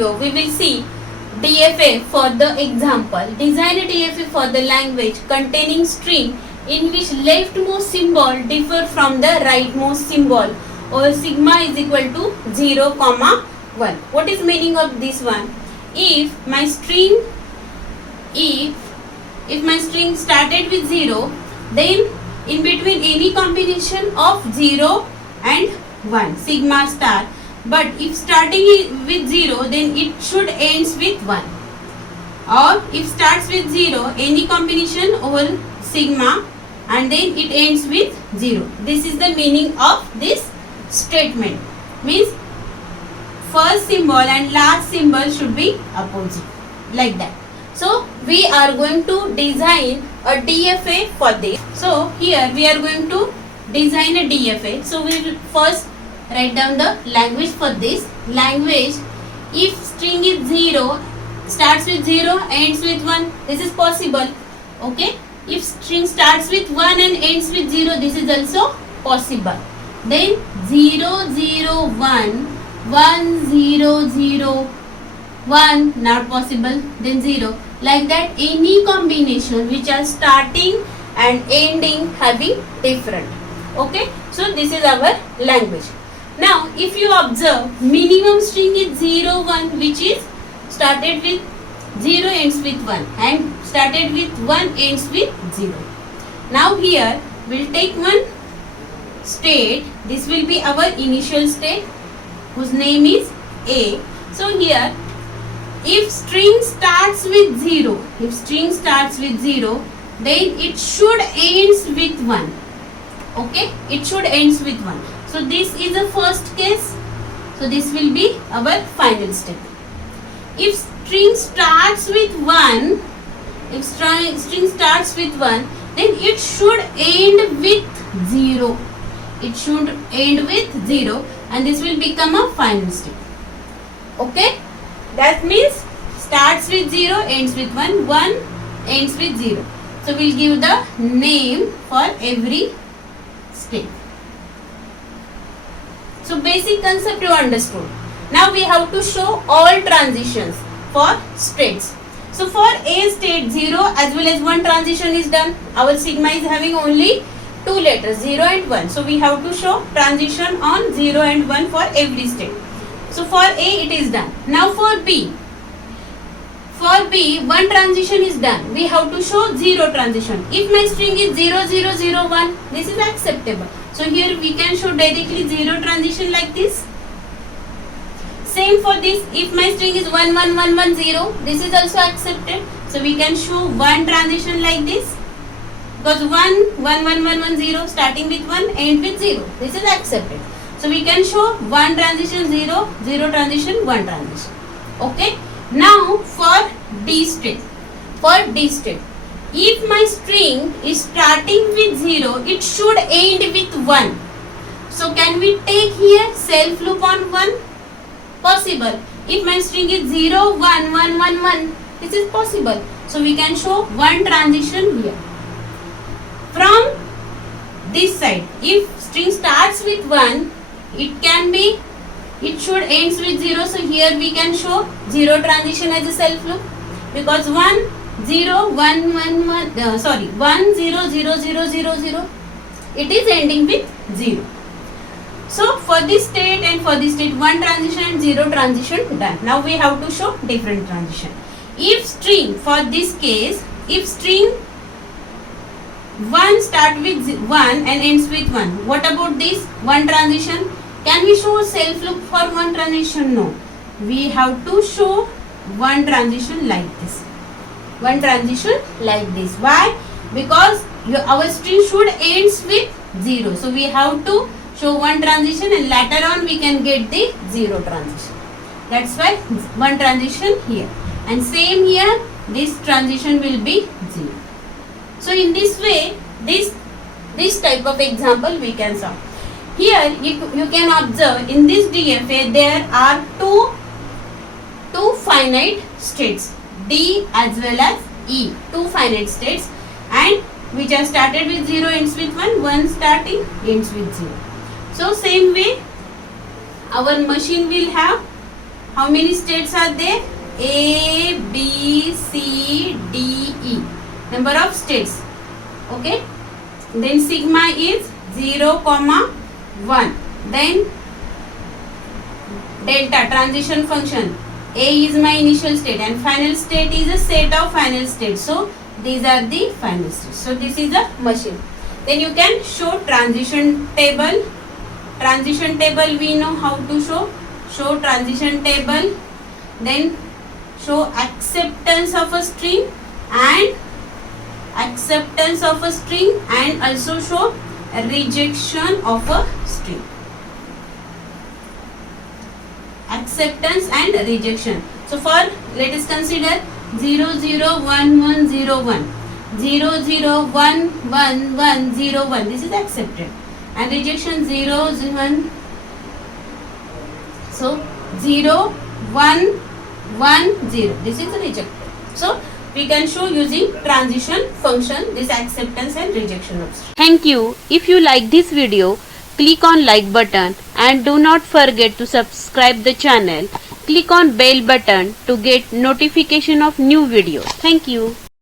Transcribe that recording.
video we will see DFA for the example. Design a DFA for the language containing string in which leftmost symbol differ from the rightmost symbol or sigma is equal to 0, 1. What is meaning of this one? If my string started with 0, then in between any combination of 0 and 1 sigma star, but if starting with 0 then it should ends with 1, or if starts with 0 any combination over sigma and then it ends with 0. This is the meaning of this statement. Means first symbol and last symbol should be opposite, like that. So we are going to design a DFA for this. So here we are going to design a DFA. So we will first write down the language for this. Language, if string is 0, starts with 0, ends with 1, this is possible. Okay. If string starts with 1 and ends with 0, this is also possible. Then 0, 0, 1, 1, 0, 0, 1, not possible. Then 0. Like that, any combination which are starting and ending having different. Okay. So this is our language. Now if you observe, minimum string is 0, 1, which is started with 0 ends with 1 and started with 1 ends with 0. Now here we'll take one state. This will be our initial state whose name is A. So here if string starts with 0, then it should ends with 1. Okay, it should ends with 1. So this is the first case. So this will be our final step. If string starts with 1, then it should end with 0. It should end with 0 and this will become a final step. Okay, that means starts with 0, ends with 1, 1 ends with 0. So we'll give the name for every step. So basic concept you understood. Now we have to show all transitions for states. So for A state, 0 as well as 1 transition is done. Our sigma is having only 2 letters, 0 and 1. So we have to show transition on 0 and 1 for every state. So for A it is done. Now for B. For B, 1 transition is done. We have to show 0 transition. If my string is 0, 0, 0, 1, this is acceptable. So here we can show directly 0 transition like this. Same for this. If my string is 1, 1, 1, 1, 0, this is also accepted. So we can show 1 transition like this. Because 1, 1, 1, 1, 1, 0, starting with 1, end with 0. This is accepted. So we can show 1 transition, 0, 0 transition, 1 transition. Okay. Now for D state. If my string is starting with 0, it should end with 1. So can we take here self loop on 1? Possible. If my string is 0, 1, 1, 1, 1, this is possible. So we can show 1 transition here. From this side, if string starts with 1, it should ends with 0. So here we can show 0 transition as a self loop, because 1, 0, 1, 1, 1, 1, 0, 0, 0, 0, 0, it is ending with 0. So for this state and for this state, 1 transition and 0 transition done. Now we have to show different transition. If string, for this case, if string 1 start with 1 and ends with 1, what about this 1 transition? Can we show self loop for 1 transition? No. We have to show 1 transition like this. 1 transition like this. Why? Because our string should ends with 0. So we have to show 1 transition and later on we can get the 0 transition. That's why 1 transition here. And same here, this transition will be 0. So in this way, this type of example we can solve. Here you can observe in this DFA there are two finite states, D as well as E, 2 finite states, and which are started with 0 ends with 1, 1 starting ends with 0. So same way our machine will have How many states are there? A, B, C, D, E. Number of states. Okay. Then sigma is 0, 1. Then delta, transition function. A is my initial state and final state is a set of final states. So these are the final states. So this is a machine. Then you can show transition table. Transition table we know how to show. Show transition table. Then show acceptance of a string and also show rejection of a string. Acceptance and rejection. So for let us consider 0 0 1 1 0 1. 0 0 1 1 1 0 1. This is accepted. And rejection 0 1. So 0 1 1 0. This is rejected. So we can show using transition function this acceptance and rejection of string. Thank you. If you like this video, click on like button and do not forget to subscribe the channel. Click on bell button to get notification of new videos. Thank you.